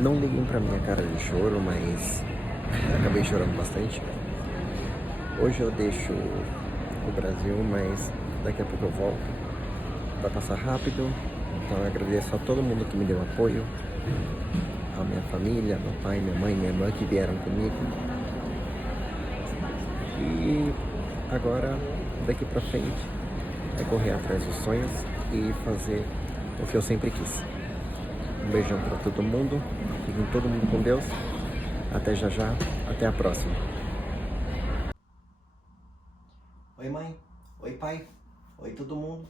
Não liguem pra minha cara de choro, mas acabei chorando bastante. Hoje eu deixo o Brasil, mas daqui a pouco eu volto. Vai passar rápido, então eu agradeço a todo mundo que me deu apoio. A minha família, meu pai, minha mãe, minha irmã que vieram comigo. E agora, daqui pra frente, é correr atrás dos sonhos e fazer o que eu sempre quis. Um beijão pra todo mundo, fiquem todo mundo com Deus. Até já já, até a próxima. Oi mãe, oi pai, oi todo mundo.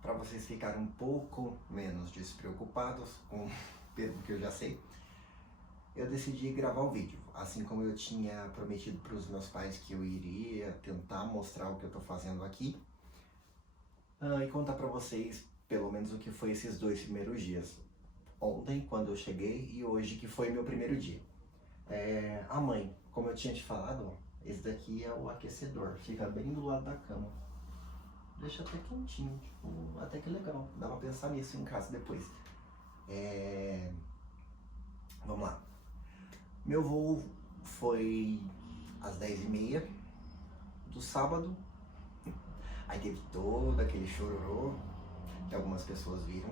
Para vocês ficarem um pouco menos despreocupados com o que eu já sei, eu decidi gravar um vídeo, assim como eu tinha prometido para os meus pais que eu iria tentar mostrar o que eu tô fazendo aqui, e contar para vocês pelo menos o que foi esses 2 primeiros dias. Ontem, quando eu cheguei, e hoje, que foi meu primeiro dia. Mãe, como eu tinha te falado, esse daqui é o aquecedor, fica bem do lado da cama. Deixa até quentinho, tipo, até que legal. Dá pra pensar nisso em casa depois. Vamos lá. Meu voo foi às 10h30 do sábado. Aí teve todo aquele chororô que algumas pessoas viram.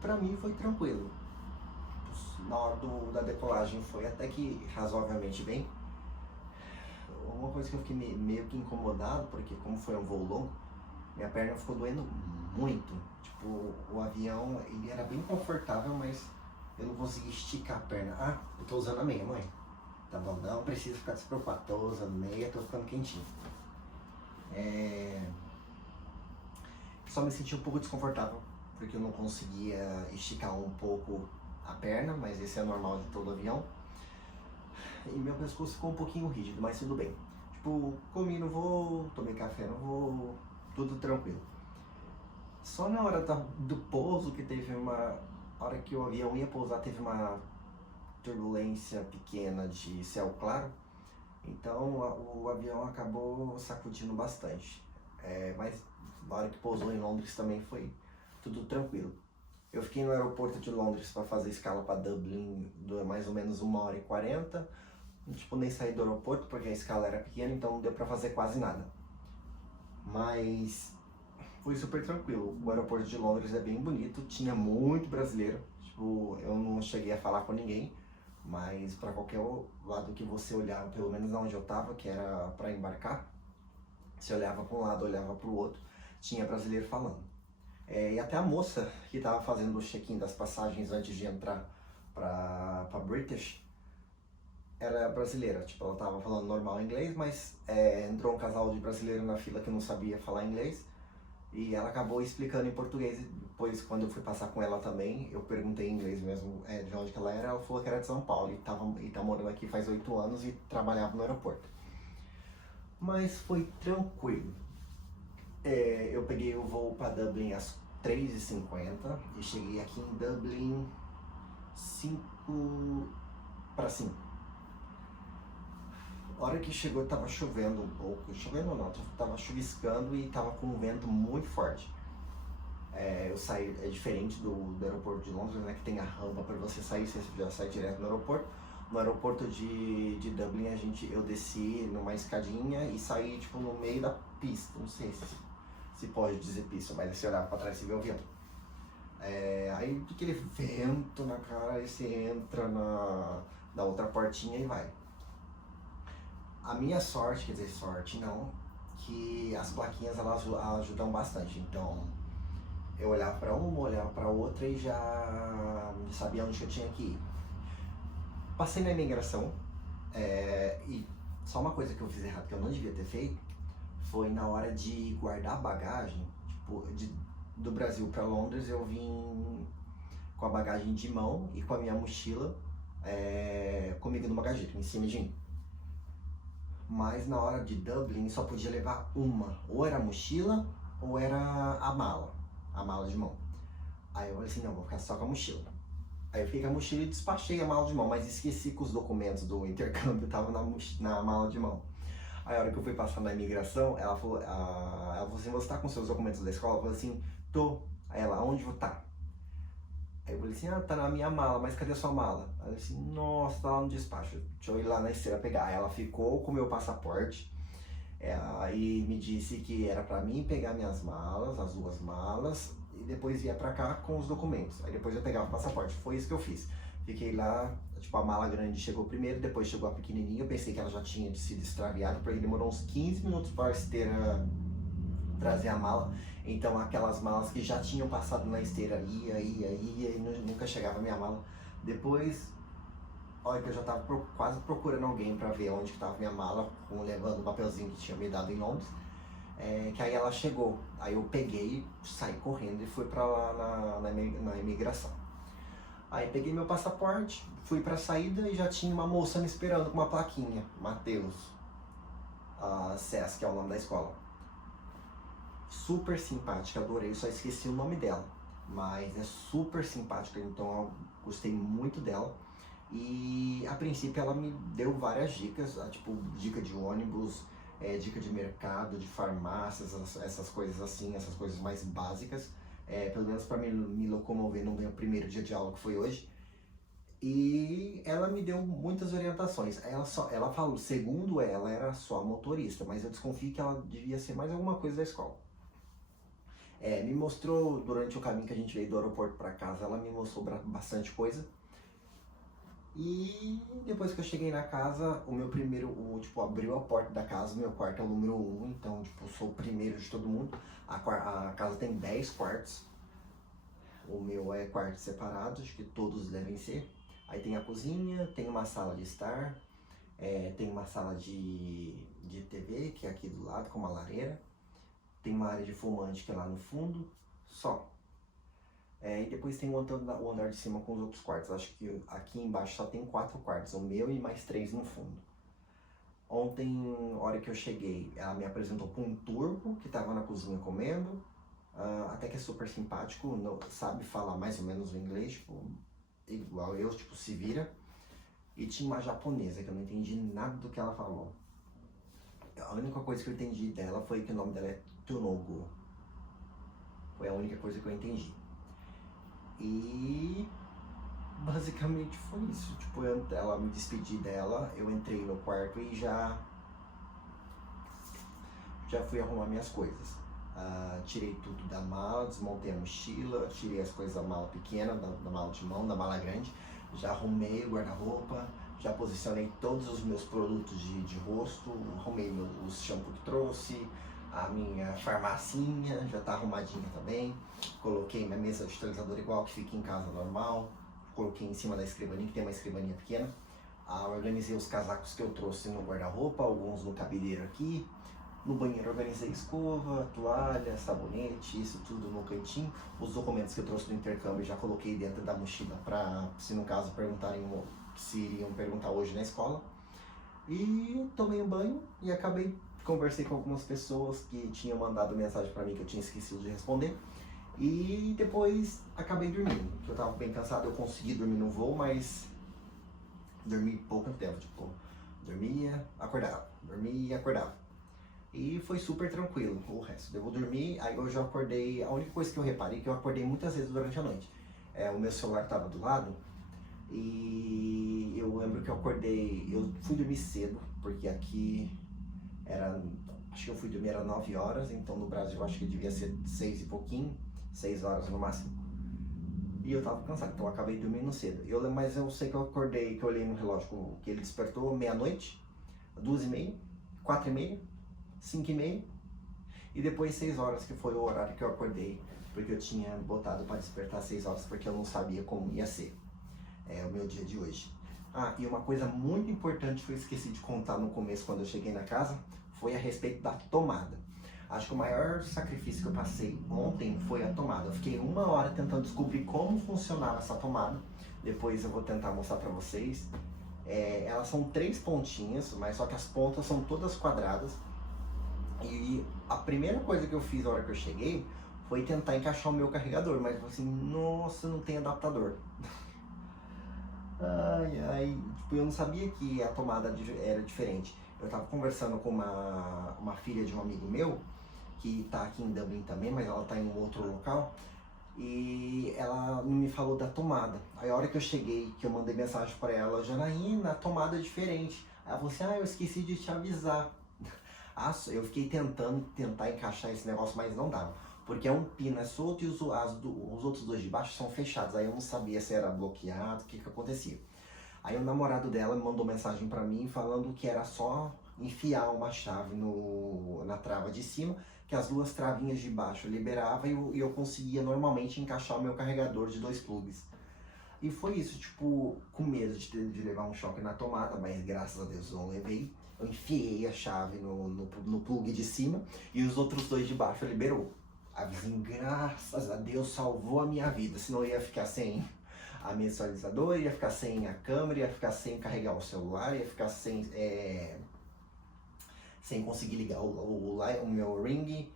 Pra mim foi tranquilo. Na hora da decolagem foi até que razoavelmente bem. Uma coisa que eu fiquei meio que incomodado, porque como foi um voo longo, minha perna ficou doendo muito. Tipo, o avião, ele era bem confortável, mas eu não consegui esticar a perna. Eu tô usando a meia, mãe. Tá bom, não precisa ficar despreocupado. Tô usando meia, tô ficando quentinho. Só me senti um pouco desconfortável, porque eu não conseguia esticar um pouco a perna, mas esse é normal de todo avião. E meu pescoço ficou um pouquinho rígido, mas tudo bem. Tipo, comi no voo, tomei café no voo, tudo tranquilo. Só na hora do pouso que teve a hora que o avião ia pousar, teve uma turbulência pequena de céu claro. Então o avião acabou sacudindo bastante. Mas na hora que pousou em Londres também foi tudo tranquilo. Eu fiquei no aeroporto de Londres para fazer escala para Dublin, mais ou menos 1h40. Tipo, nem saí do aeroporto porque a escala era pequena, então não deu para fazer quase nada. Mas foi super tranquilo. O aeroporto de Londres é bem bonito, tinha muito brasileiro. Tipo, eu não cheguei a falar com ninguém, mas para qualquer lado que você olhava, pelo menos onde eu tava, que era para embarcar, se olhava para um lado, olhava para o outro, tinha brasileiro falando. E até a moça que estava fazendo o check-in das passagens antes de entrar para British era brasileira. Tipo, ela estava falando normal inglês, mas entrou um casal de brasileiro na fila que não sabia falar inglês e ela acabou explicando em português. Depois, quando eu fui passar com ela também, eu perguntei em inglês mesmo de onde que ela era. Ela falou que era de São Paulo e tá morando aqui faz 8 anos e trabalhava no aeroporto. Mas foi tranquilo. Eu peguei o voo para Dublin às 3h50 e cheguei aqui em Dublin 5:05. A hora que chegou tava chovendo um pouco, chovendo não, tava chuviscando e tava com um vento muito forte. Eu saí, é diferente do aeroporto de Londres, né, que tem a rampa para você sair, você já sai direto no aeroporto. No aeroporto de Dublin eu desci numa escadinha e saí tipo no meio da pista, não sei se pode dizer pista, mas você olhava para trás e vê o avião. Aí aquele vento na cara, aí você entra na outra portinha e vai. A minha sorte, quer dizer, sorte não, que as plaquinhas elas ajudam bastante, então eu olhava para uma, olhava para outra e já sabia onde eu tinha que ir. Passei na imigração, e só uma coisa que eu fiz errado, que eu não devia ter feito, foi na hora de guardar a bagagem, tipo, do Brasil para Londres, eu vim com a bagagem de mão e com a minha mochila comigo no bagageiro, em cima de mim. Mas na hora de Dublin só podia levar uma, ou era a mochila ou era a mala de mão. Aí eu falei assim, não, vou ficar só com a mochila. Aí eu fiquei com a mochila e despachei a mala de mão, mas esqueci que os documentos do intercâmbio estavam na mala de mão. Aí a hora que eu fui passar na imigração, ela falou assim, você tá com seus documentos da escola? Eu falei assim, tô. Aí ela, onde você tá? Aí eu falei assim, tá na minha mala, mas cadê a sua mala? Aí eu falei assim, nossa, tá lá no despacho, deixa eu ir lá na esteira pegar. Aí ela ficou com o meu passaporte, e me disse que era pra mim pegar minhas malas, as 2 malas, e depois ia pra cá com os documentos. Aí depois eu pegava o passaporte, foi isso que eu fiz. Fiquei lá, tipo, a mala grande chegou primeiro, depois chegou a pequenininha, eu pensei que ela já tinha sido extraviada, porque demorou uns 15 minutos para a esteira trazer a mala. Então aquelas malas que já tinham passado na esteira ia e nunca chegava a minha mala. Depois, olha que eu já tava quase procurando alguém para ver onde que tava minha mala, levando o papelzinho que tinha me dado em Londres. Que aí ela chegou, aí eu peguei, saí correndo e fui para lá na imigração. Aí peguei meu passaporte, fui pra saída e já tinha uma moça me esperando com uma plaquinha, Matheus, SES, que é o nome da escola. Super simpática, adorei, só esqueci o nome dela, mas é super simpática, então eu gostei muito dela. E a princípio ela me deu várias dicas, tipo dica de ônibus, dica de mercado, de farmácias, essas coisas assim, essas coisas mais básicas. Pelo menos para me locomover no meu primeiro dia de aula, que foi hoje. E ela me deu muitas orientações. Ela falou, segundo ela, era só motorista, mas eu desconfio que ela devia ser mais alguma coisa da escola. Me mostrou, durante o caminho que a gente veio do aeroporto para casa, ela me mostrou bastante coisa. E depois que eu cheguei na casa, abriu a porta da casa, meu quarto é o número 1, então, tipo, sou o primeiro de todo mundo. A casa tem 10 quartos, o meu é quarto separado, acho que todos devem ser. Aí tem a cozinha, tem uma sala de estar, tem uma sala de TV, que é aqui do lado, com uma lareira. Tem uma área de fumante que é lá no fundo, só. E depois tem o andar de cima com os outros quartos. Acho que aqui embaixo só tem 4 quartos, o meu e mais 3 no fundo. Ontem, na hora que eu cheguei, ela me apresentou para um turco que estava na cozinha comendo. Até que é super simpático, sabe falar mais ou menos o inglês, tipo, igual eu, tipo, se vira. E tinha uma japonesa que eu não entendi nada do que ela falou. A única coisa que eu entendi dela foi que o nome dela é Tunogo. Foi a única coisa que eu entendi. E basicamente foi isso. Tipo, ela me despedi dela, eu entrei no quarto e já fui arrumar minhas coisas. Tirei tudo da mala, desmontei a mochila, tirei as coisas da mala pequena, da mala de mão, da mala grande, já arrumei o guarda-roupa, já posicionei todos os meus produtos de rosto, arrumei os shampoo que trouxe, a minha farmacinha já tá arrumadinha também, coloquei minha mesa digitalizadora igual que fica em casa normal, coloquei em cima da escrivaninha, que tem uma escrivaninha pequena, organizei os casacos que eu trouxe no guarda-roupa, alguns no cabideiro aqui. No banheiro organizei escova, toalha, sabonete, isso tudo no cantinho. Os documentos que eu trouxe do intercâmbio já coloquei dentro da mochila para, se no caso perguntarem, se iriam perguntar hoje na escola. E tomei um banho e conversei com algumas pessoas que tinham mandado mensagem para mim que eu tinha esquecido de responder. E depois acabei dormindo, porque eu tava bem cansado, eu consegui dormir no voo, mas dormi pouco tempo, tipo, dormia, acordava, dormia e acordava. E foi super tranquilo o resto. Eu vou dormir, aí eu já acordei. A única coisa que eu reparei é que eu acordei muitas vezes durante a noite. O meu celular estava do lado e eu lembro que eu acordei. Eu fui dormir cedo, porque aqui acho que eu fui dormir era 9 horas, então no Brasil acho que devia ser 6 e pouquinho, 6 horas no máximo. E eu tava cansado, então eu acabei dormindo cedo. Mas eu sei que eu acordei, que eu olhei no relógio que ele despertou meia-noite, 2h30, 4h30. 5h30 e depois 6 horas, que foi o horário que eu acordei, porque eu tinha botado para despertar 6 horas, porque eu não sabia como ia ser o meu dia de hoje. E uma coisa muito importante que eu esqueci de contar no começo, quando eu cheguei na casa, foi a respeito da tomada. Acho que o maior sacrifício que eu passei ontem foi a tomada. Eu fiquei 1 hora tentando descobrir como funcionava essa tomada. Depois eu vou tentar mostrar pra vocês. Elas são 3 pontinhas, mas só que as pontas são todas quadradas. E a primeira coisa que eu fiz na hora que eu cheguei foi tentar encaixar o meu carregador, mas eu falei assim, nossa, não tem adaptador. Ai, ai, tipo, eu não sabia que a tomada era diferente. Eu tava conversando com uma filha de um amigo meu, que tá aqui em Dublin também, mas ela tá em um outro local, e ela me falou da tomada. Aí a hora que eu cheguei, que eu mandei mensagem pra ela, Janaína, a tomada é diferente. Aí ela falou assim, eu esqueci de te avisar. Eu fiquei tentar encaixar esse negócio, mas não dava. Porque é um pino, é solto e os outros dois de baixo são fechados. Aí eu não sabia se era bloqueado, o que acontecia. Aí o namorado dela me mandou mensagem pra mim falando que era só enfiar uma chave na trava de cima, que as 2 travinhas de baixo liberava e eu conseguia normalmente encaixar o meu carregador de 2 plugs. E foi isso, tipo, com medo de levar um choque na tomada, mas graças a Deus eu não levei. Eu enfiei a chave no plug de cima e os outros 2 de baixo liberou. A vizinha, graças a Deus, salvou a minha vida, senão eu ia ficar sem a mensualizadora, ia ficar sem a câmera, ia ficar sem carregar o celular, ia ficar sem conseguir ligar o meu ring,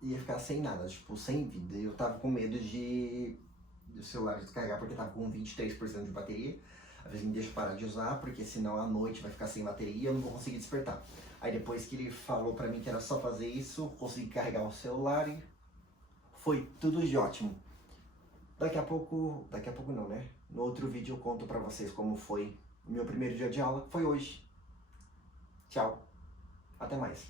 ia ficar sem nada, tipo, sem vida. Eu tava com medo do celular descarregar porque tava com 23% de bateria. Às vezes me deixa parar de usar, porque senão à noite vai ficar sem bateria e eu não vou conseguir despertar. Aí depois que ele falou pra mim que era só fazer isso, consegui carregar o celular e foi tudo de ótimo. Daqui a pouco não, né? No outro vídeo eu conto pra vocês como foi o meu primeiro dia de aula, que foi hoje. Tchau, até mais.